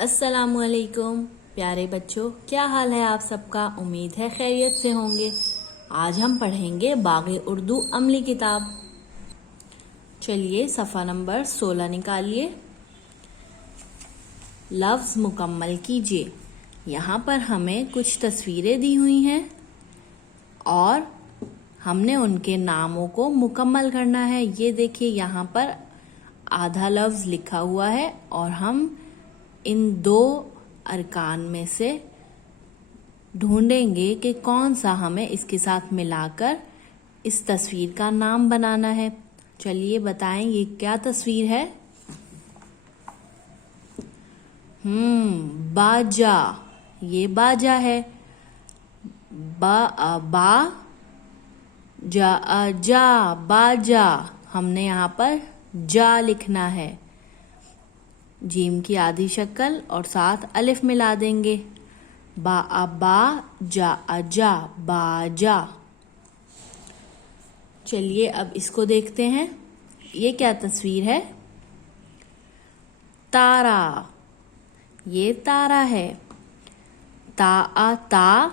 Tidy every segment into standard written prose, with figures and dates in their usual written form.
अस्सलामुअलैकुम प्यारे बच्चों, क्या हाल है आप सबका। उम्मीद है खैरियत से होंगे। आज हम पढ़ेंगे बाग़े उर्दू अमली किताब। चलिए सफ़ा नंबर 16 निकालिए। लफ्ज़ मुकम्मल कीजिए। यहाँ पर हमें कुछ तस्वीरें दी हुई हैं और हमने उनके नामों को मुकम्मल करना है। ये देखिए, यहाँ पर आधा लफ्ज़ लिखा हुआ है और हम इन दो अरकान में से ढूंढेंगे कि कौन सा हमें इसके साथ मिलाकर इस तस्वीर का नाम बनाना है। चलिए बताएं, ये क्या तस्वीर है। बाजा, ये बाजा है। बा जा बाजा, हमने यहाँ पर जा लिखना है। जीम की आधी शक्ल और साथ अलिफ मिला देंगे। बा जा बाजा। चलिए अब इसको देखते हैं। ये क्या तस्वीर है। तारा, ये तारा है। ता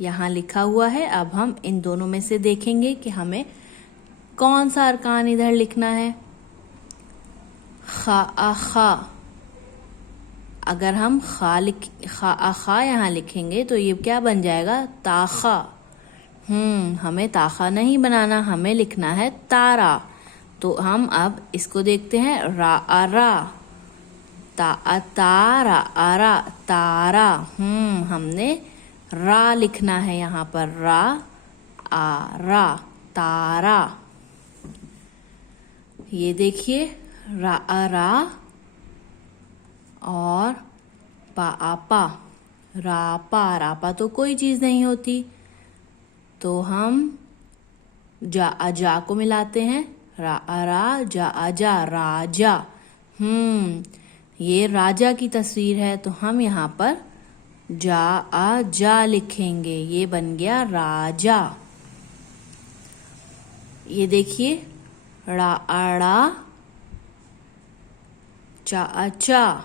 यहाँ लिखा हुआ है। अब हम इन दोनों में से देखेंगे कि हमें कौन सा अरकान इधर लिखना है। खा, अगर हम खा यहाँ लिखेंगे तो ये क्या बन जाएगा, ताखा। हमें ताखा नहीं बनाना, हमें लिखना है तारा। तो हम अब इसको देखते हैं। रा तारा आरा तारा। हमने रा लिखना है यहाँ पर। रा तारा। ये देखिए, रा और पा रापा तो कोई चीज नहीं होती, तो हम जा को मिलाते हैं। रा जा राजा। ये राजा की तस्वीर है, तो हम यहाँ पर जा लिखेंगे। ये बन गया राजा। ये देखिए, ड़ा चा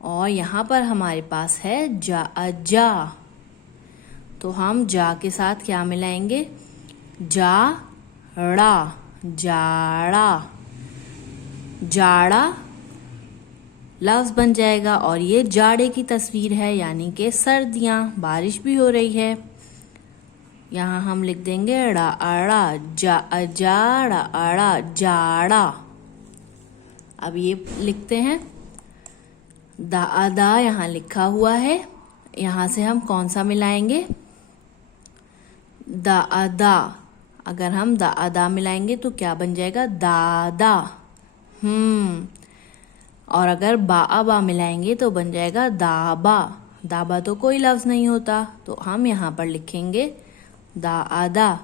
और यहाँ पर हमारे पास है जा। तो हम जा के साथ क्या मिलाएंगे, जाड़ा जाड़ा लफ्ज़ बन जाएगा। और ये जाड़े की तस्वीर है, यानी कि सर्दियाँ, बारिश भी हो रही है। यहाँ हम लिख देंगे जाड़ा। अब ये लिखते हैं दा यहाँ लिखा हुआ है। यहाँ से हम कौन सा मिलाएंगे, दा। अगर हम दा मिलाएंगे तो क्या बन जाएगा, दादा। और अगर बा मिलाएंगे तो बन जाएगा दाबा तो कोई लफ्ज़ नहीं होता, तो हम यहाँ पर लिखेंगे दादा।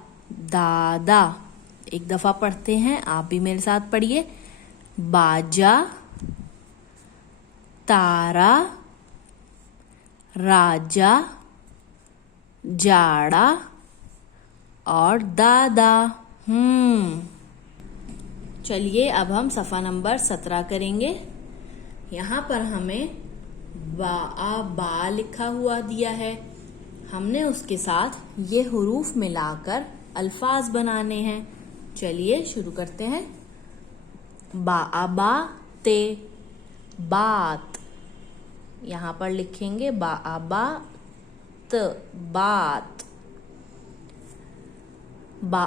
एक दफ़ा पढ़ते हैं, आप भी मेरे साथ पढ़िए। बाजा, तारा, राजा, जाड़ा और दादा। चलिए अब हम सफ़ा नंबर 17 करेंगे। यहाँ पर हमें बा लिखा हुआ दिया है। हमने उसके साथ ये हुरूफ मिलाकर अल्फाज बनाने हैं। चलिए शुरू करते हैं। बा ते बात, यहाँ पर लिखेंगे बा त बात। बा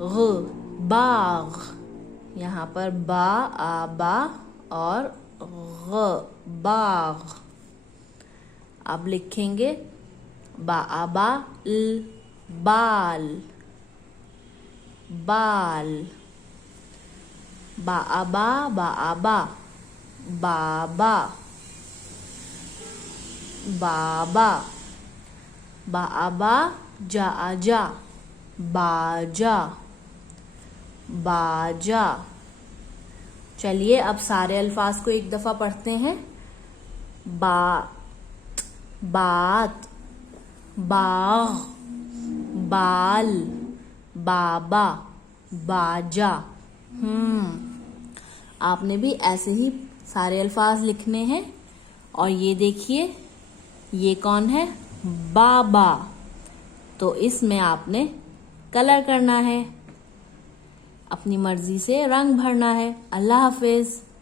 ग बाग, यहाँ पर बा और ग बाग। अब लिखेंगे बा ल बाल बाबा बाबा जा बाजा। चलिए अब सारे अल्फाज को एक दफा पढ़ते हैं। बात, बाग, बाल, बाबा, बाजा। आपने भी ऐसे ही सारे अल्फाज लिखने हैं। और ये देखिए, ये कौन है? बाबा। तो इसमें आपने कलर करना है, अपनी मर्जी से रंग भरना है। अल्लाह हाफिज।